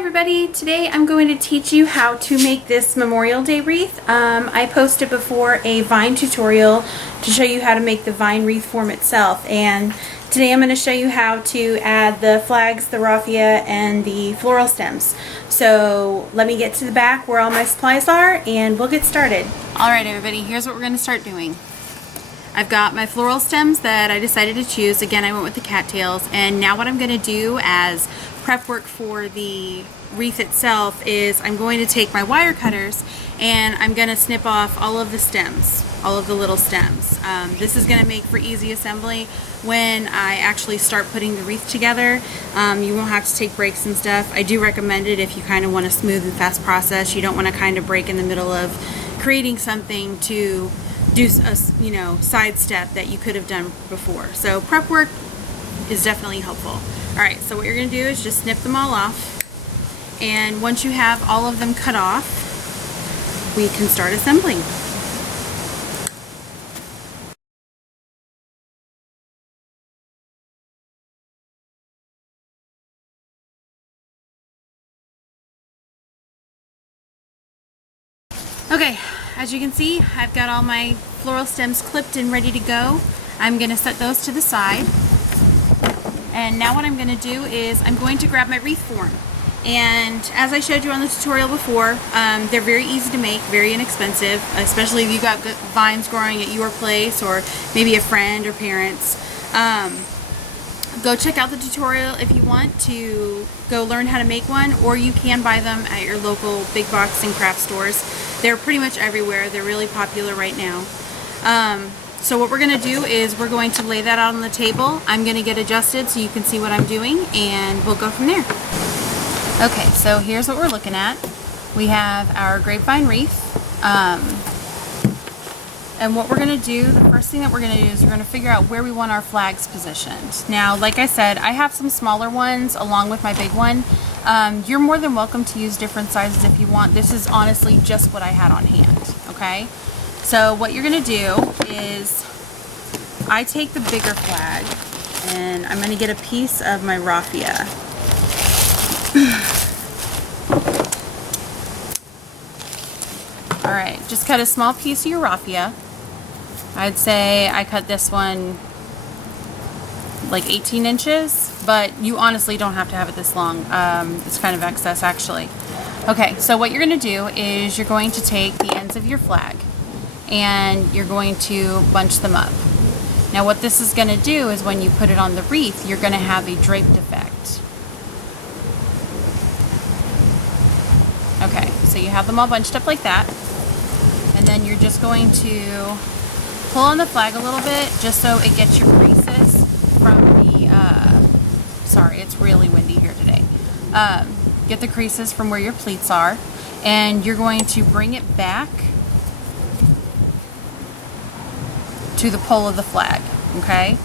everybody, today I'm going to teach you how to make this Memorial Day wreath. I posted before a vine tutorial to show you how to make the vine wreath form itself, and today I'm going to show you how to add the flags, the raffia, and the floral stems. So let me get to the back where all my supplies are and we'll get started. Alright everybody, here's what we're going to start doing. I've got my floral stems that I decided to choose. Again, I went with the cattails, and now what I'm going to do as prep work for the wreath itself is I'm going to take my wire cutters and I'm going to snip off all of the stems, all of the little stems. This is going to make for easy assembly when I actually start putting the wreath together. You won't have to take breaks and stuff. I do recommend it if you kind of want a smooth and fast process. You don't want to kind of break in the middle of creating something to do a sidestep that you could have done before. So prep work is definitely helpful. Alright, so what you're going to do is just snip them all off, and once you have all of them cut off, we can start assembling. Okay, as you can see, I've got all my floral stems clipped and ready to go. I'm going to set those to the side. And now what I'm going to do is I'm going to grab my wreath form. And as I showed you on the tutorial before, they're very easy to make, very inexpensive, especially if you've got vines growing at your place or maybe a friend or parents. Go check out the tutorial if you want to go learn how to make one, or you can buy them at your local big box and craft stores. They're pretty much everywhere. They're really popular right now. So what we're going to do is we're going to lay that out on the table. I'm going to get adjusted so you can see what I'm doing, and we'll go from there. Okay, so here's what we're looking at. We have our grapevine wreath. And what we're going to do, the first thing that we're going to do is we're going to figure out where we want our flags positioned. Now, like I said, I have some smaller ones along with my big one. You're more than welcome to use different sizes if you want. This is honestly just what I had on hand, okay? So what you're going to do is I take the bigger flag and I'm going to get a piece of my raffia. Alright, just cut a small piece of your raffia. I'd say I cut this one like 18 inches, but you honestly don't have to have it this long. It's kind of excess actually. Okay, so what you're going to do is you're going to take the ends of your flag and you're going to bunch them up. Now what this is going to do is when you put it on the wreath, you're going to have a draped effect. Okay, so you have them all bunched up like that, and then you're just going to pull on the flag a little bit just so it gets your creases from the, sorry, it's really windy here today. Get the creases from where your pleats are, and you're going to bring it back to the pole of the flag, okay?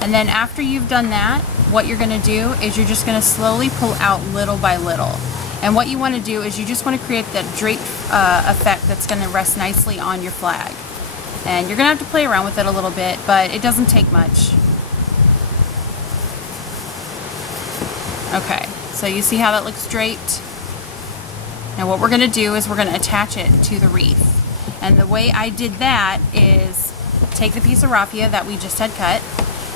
And then after you've done that, what you're going to do is you're just going to slowly pull out little by little. And what you want to do is you just want to create that drape effect that's going to rest nicely on your flag. And you're going to have to play around with it a little bit, but it doesn't take much. Okay, so you see how that looks draped? Now what we're going to do is we're going to attach it to the wreath. And the way I did that is take the piece of raffia that we just had cut,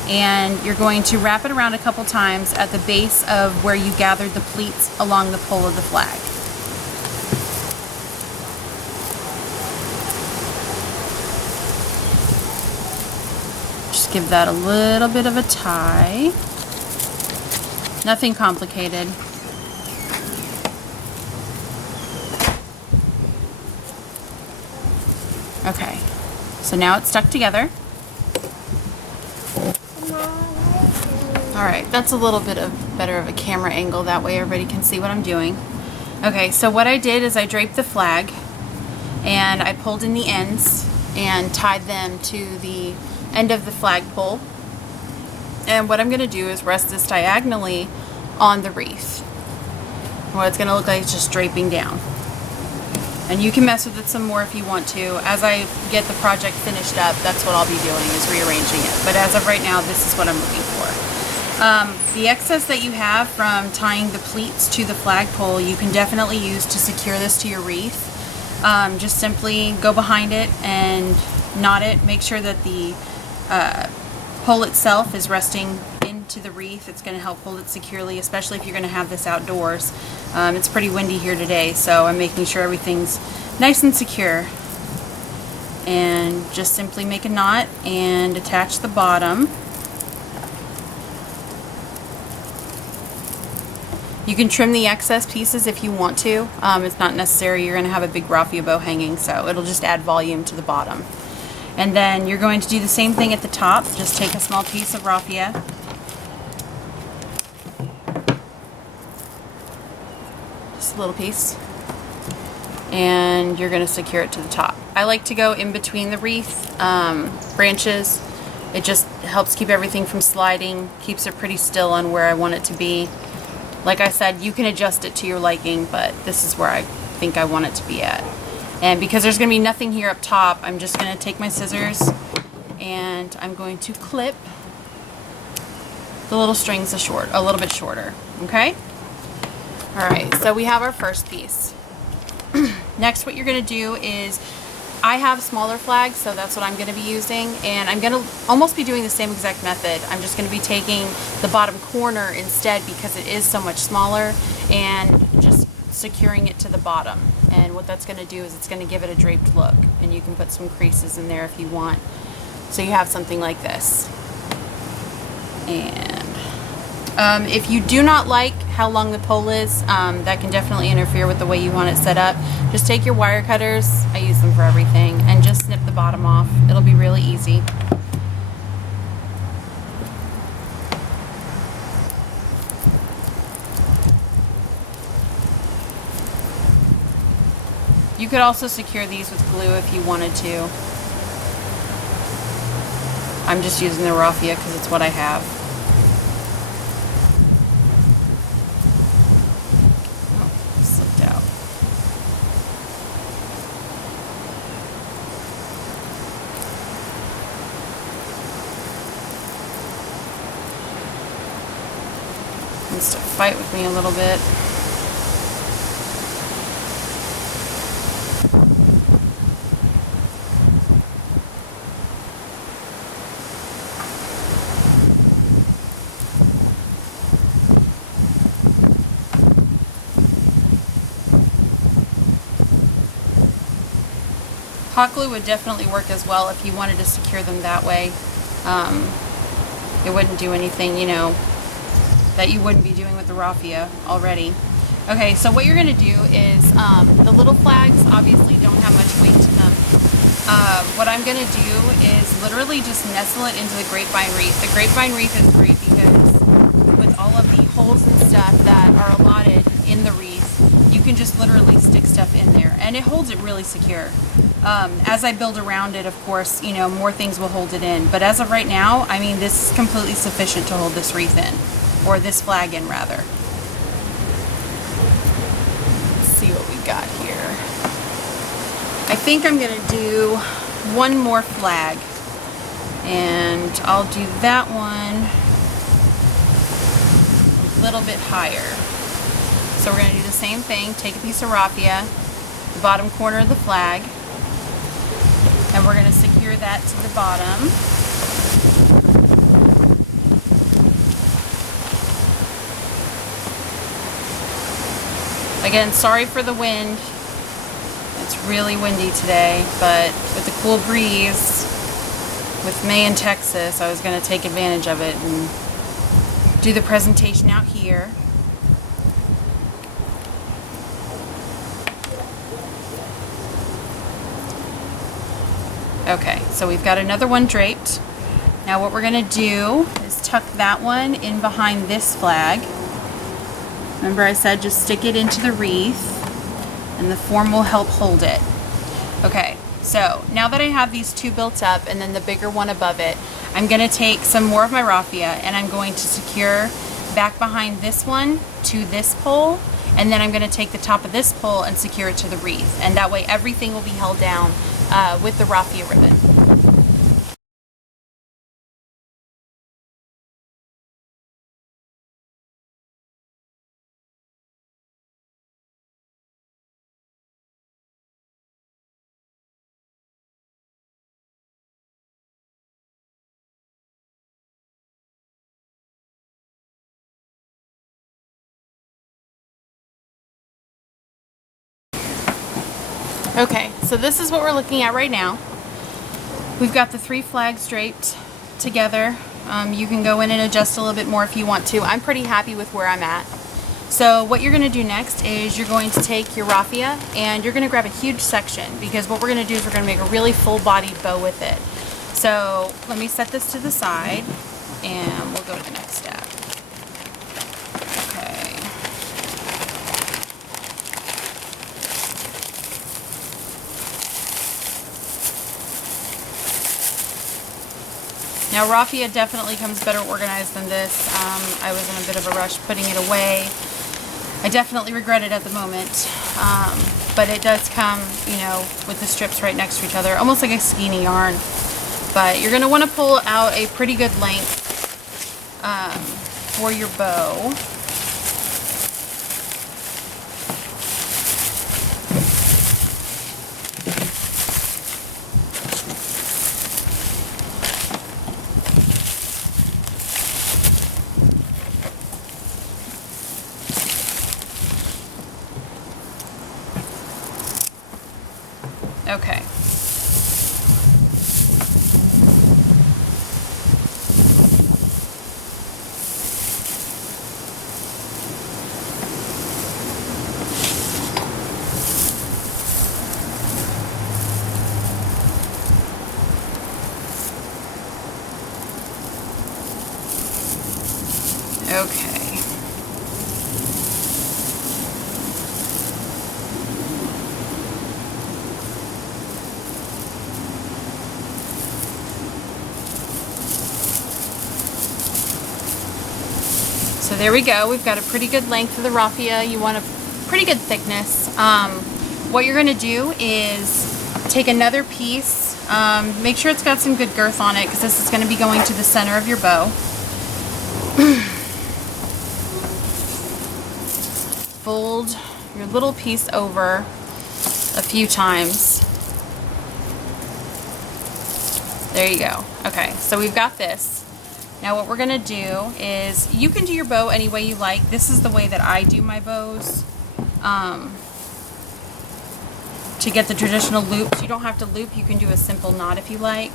and you're going to wrap it around a couple times at the base of where you gathered the pleats along the pole of the flag. Just give that a little bit of a tie. Nothing complicated. Okay, so now it's stuck together. Alright, that's a little bit better of a camera angle, that way everybody can see what I'm doing. Okay, so what I did is I draped the flag and I pulled in the ends and tied them to the end of the flagpole. And what I'm going to do is rest this diagonally on the wreath. What it's going to look like is just draping down. And you can mess with it some more if you want to. As I get the project finished up, that's what I'll be doing, is rearranging it. But as of right now, this is what I'm looking for. The excess that you have from tying the pleats to the flagpole, you can definitely use to secure this to your wreath. Just simply go behind it and knot it. Make sure that the pole itself is resting into the wreath. It's going to help hold it securely, especially if you're going to have this outdoors. It's pretty windy here today, so I'm making sure everything's nice and secure. And just simply make a knot and attach the bottom. You can trim the excess pieces if you want to. It's not necessary. You're going to have a big raffia bow hanging, so it'll just add volume to the bottom. And then you're going to do the same thing at the top. Just take a small piece of raffia, just a little piece, and you're going to secure it to the top. I like to go in between the wreath branches. It just helps keep everything from sliding, keeps it pretty still on where I want it to be. Like I said, you can adjust it to your liking, but this is where I think I want it to be at. And because there's going to be nothing here up top, I'm just going to take my scissors and I'm going to clip the little strings a little bit shorter. Okay? Alright, so we have our first piece. Next, what you're going to do is, I have smaller flags, so that's what I'm going to be using, and I'm going to almost be doing the same exact method. I'm just going to be taking the bottom corner instead because it is so much smaller, and just securing it to the bottom. And what that's going to do is it's going to give it a draped look, and you can put some creases in there if you want, so you have something like this. And if you do not like how long the pole is, that can definitely interfere with the way you want it set up. Just take your wire cutters, I use them for everything, and just snip the bottom off. It'll be really easy. You could also secure these with glue if you wanted to. I'm just using the raffia because it's what I have. Wants to fight with me a little bit. Hot glue would definitely work as well if you wanted to secure them that way. It wouldn't do anything, you know, that you wouldn't be doing with the raffia already. Okay, so what you're going to do is, the little flags obviously don't have much weight to them. What I'm going to do is literally just nestle it into the grapevine wreath. The grapevine wreath is great because with all of the holes and stuff that are allotted in the wreath, you can just literally stick stuff in there, and it holds it really secure. As I build around it, of course, you know, more things will hold it in. But as of right now, I mean, this is completely sufficient to hold this wreath in. Or this flag in, rather. Let's see what we got here. I think I'm going to do one more flag. And I'll do that one a little bit higher. So we're going to do the same thing. Take a piece of raffia, the bottom corner of the flag, and we're going to secure that to the bottom. Again, sorry for the wind. It's really windy today, but with the cool breeze, with May in Texas, I was going to take advantage of it and do the presentation out here. Okay, so we've got another one draped. Now what we're going to do is tuck that one in behind this flag. Remember I said just stick it into the wreath and the form will help hold it. Okay, so now that I have these two built up and then the bigger one above it, I'm going to take some more of my raffia and I'm going to secure back behind this one to this pole, and then I'm going to take the top of this pole and secure it to the wreath, and that way everything will be held down with the raffia ribbon. Okay, so this is what we're looking at right now. We've got the 3 flags draped together. You can go in and adjust a little bit more if you want to. I'm pretty happy with where I'm at. So what you're going to do next is you're going to take your raffia and you're going to grab a huge section, because what we're going to do is we're going to make a really full-bodied bow with it. So let me set this to the side and we'll go to the next step. Okay. Now raffia definitely comes better organized than this. I was in a bit of a rush putting it away. I definitely regret it at the moment, but it does come, you know, with the strips right next to each other, almost like a skeiny yarn. But you're going to want to pull out a pretty good length for your bow. Okay. Okay. So there we go. We've got a pretty good length of the raffia. You want a pretty good thickness. What you're going to do is take another piece. Make sure it's got some good girth on it, because this is going to be going to the center of your bow. Fold your little piece over a few times. There you go. Okay, so we've got this. Now what we're going to do is, you can do your bow any way you like. This is the way that I do my bows. To get the traditional loops, you don't have to loop. You can do a simple knot if you like.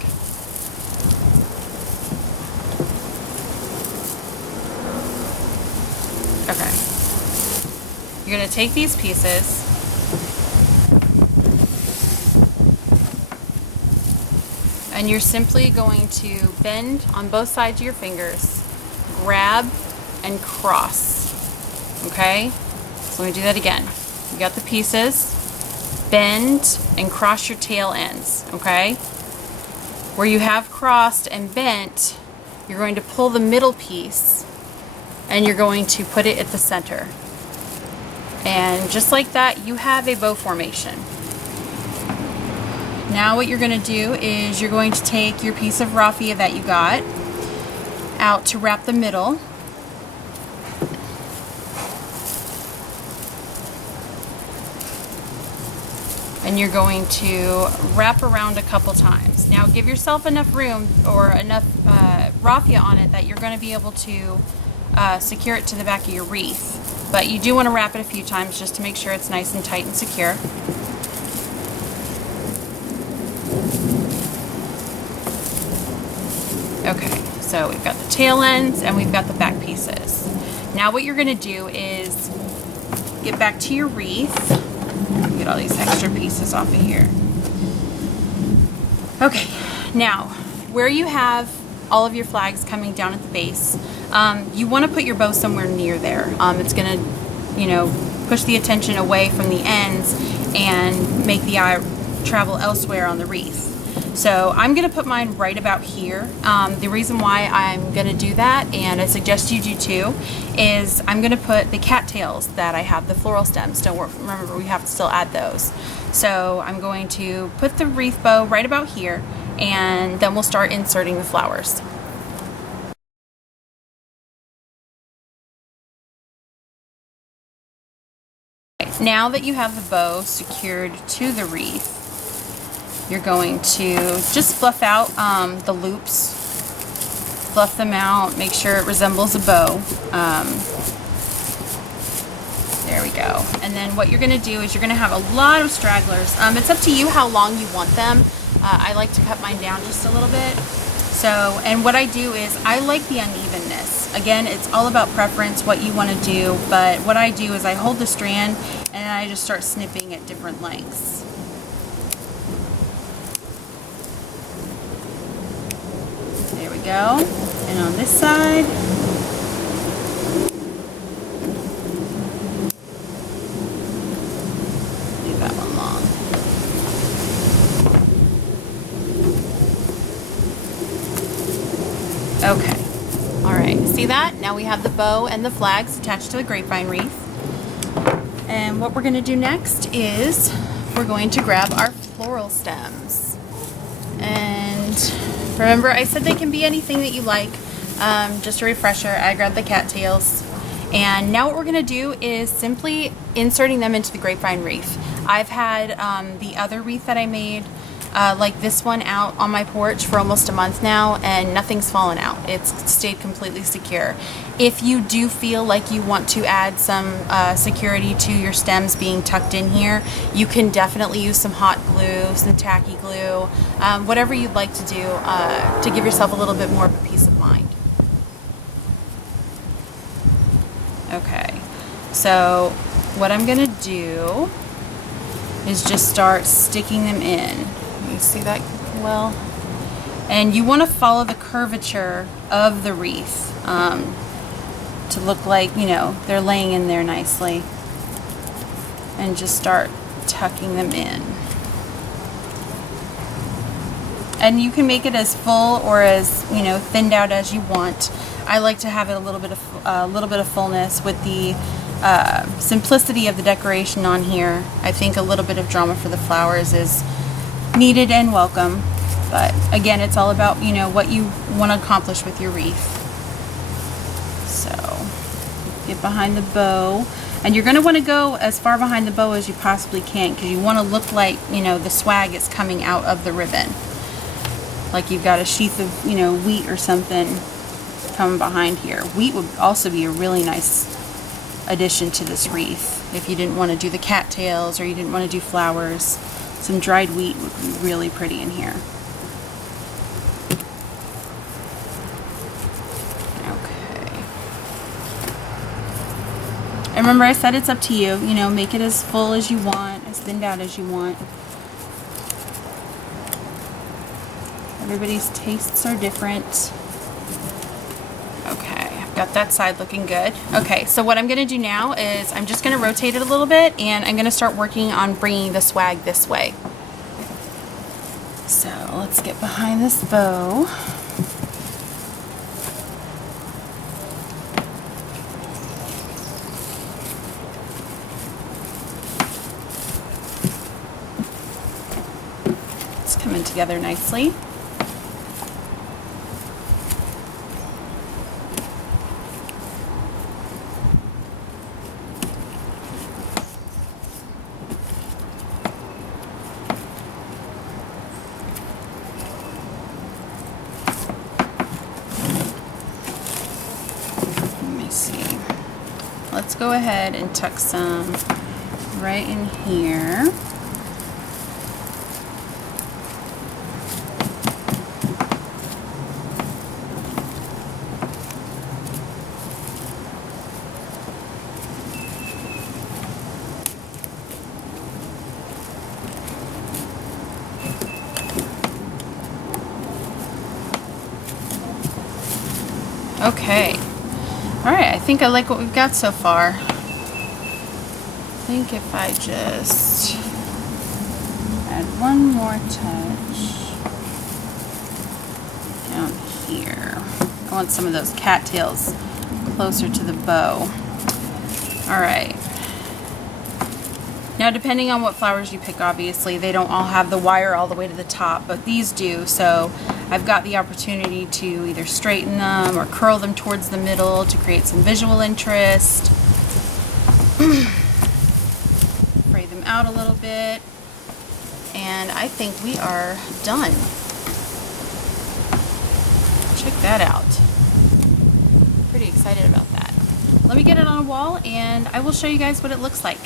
Okay. You're going to take these pieces and you're simply going to bend on both sides of your fingers, grab and cross. Okay? So let me do that again. You got the pieces, bend and cross your tail ends. Okay? Where you have crossed and bent, you're going to pull the middle piece and you're going to put it at the center. And just like that, you have a bow formation. Now what you're going to do is you're going to take your piece of raffia that you got out to wrap the middle. And you're going to wrap around a couple times. Now give yourself enough room or enough raffia on it that you're going to be able to secure it to the back of your wreath. But you do want to wrap it a few times just to make sure it's nice and tight and secure. Okay, so we've got the tail ends and we've got the back pieces. Now what you're going to do is get back to your wreath. Get all these extra pieces off of here. Okay, now where you have all of your flags coming down at the base, you want to put your bow somewhere near there. It's going to, you know, push the attention away from the ends and make the eye travel elsewhere on the wreath. So I'm going to put mine right about here. The reason why I'm going to do that, and I suggest you do too, is I'm going to put the cattails that I have, the floral stems. Don't worry, remember we have to still add those. So I'm going to put the wreath bow right about here, and then we'll start inserting the flowers. Now that you have the bow secured to the wreath, you're going to just fluff out the loops, fluff them out, make sure it resembles a bow. There we go. And then what you're gonna do is you're gonna have a lot of stragglers. It's up to you how long you want them. I like to cut mine down just a little bit. So, and what I do is I like the unevenness. Again, it's all about preference, what you want to do, but what I do is I hold the strand and I just start snipping at different lengths. There we go. And on this side, leave that one long. Okay, all right, see that? Now we have the bow and the flags attached to the grapevine wreath. And what we're gonna do next is we're going to grab our floral stems. And remember, I said they can be anything that you like. Just a refresher, I grabbed the cattails. And now what we're gonna do is simply inserting them into the grapevine wreath. I've had the other wreath that I made, like this one, out on my porch for almost a month now, and nothing's fallen out. It's stayed completely secure. If you do feel like you want to add some security to your stems being tucked in here, you can definitely use some hot glue, some tacky glue, whatever you'd like to do to give yourself a little bit more of a peace of mind. Okay, so what I'm gonna do is just start sticking them in. You see that well? And you want to follow the curvature of the wreath to look like, you know, they're laying in there nicely. And just start tucking them in. And you can make it as full or as, you know, thinned out as you want. I like to have it a little bit of fullness with the simplicity of the decoration on here. I think a little bit of drama for the flowers is needed and welcome, but again, it's all about, you know, what you want to accomplish with your wreath. So get behind the bow, and you're going to want to go as far behind the bow as you possibly can, because you want to look like, you know, the swag is coming out of the ribbon, like you've got a sheath of, you know, wheat or something coming behind here. Wheat would also be a really nice addition to this wreath if you didn't want to do the cattails or you didn't want to do flowers. Some dried wheat would be really pretty in here. Okay. And remember, I said it's up to you. You know, make it as full as you want, as thinned out as you want. Everybody's tastes are different. Okay, I've got that side looking good. Okay, so what I'm gonna do now is I'm just gonna rotate it a little bit, and I'm gonna start working on bringing the swag this way. So let's get behind this bow. It's coming together nicely. Let's go ahead and tuck some right in here. Okay. Alright, I think I like what we've got so far. I think if I just add one more touch down here. I want some of those cattails closer to the bow. Alright. Now, depending on what flowers you pick, obviously, they don't all have the wire all the way to the top, but these do, so I've got the opportunity to either straighten them or curl them towards the middle to create some visual interest. Fray them out a little bit, and I think we are done. Check that out. Pretty excited about that. let me get it on a wall and I will show you guys what it looks like.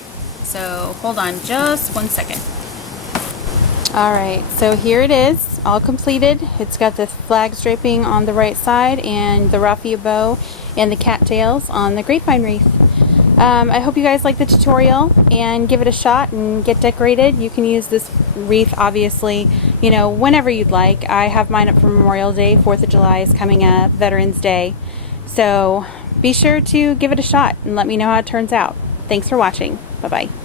So hold on just 1 second. Alright, so here it is, all completed. It's got the flags draping on the right side and the raffia bow and the cattails on the grapevine wreath. I hope you guys like the tutorial and give it a shot and get decorated. You can use this wreath obviously, you know, whenever you'd like. I have mine up for Memorial Day, 4th of July is coming up, Veterans Day. So be sure to give it a shot and let me know how it turns out. Thanks for watching. Bye-bye.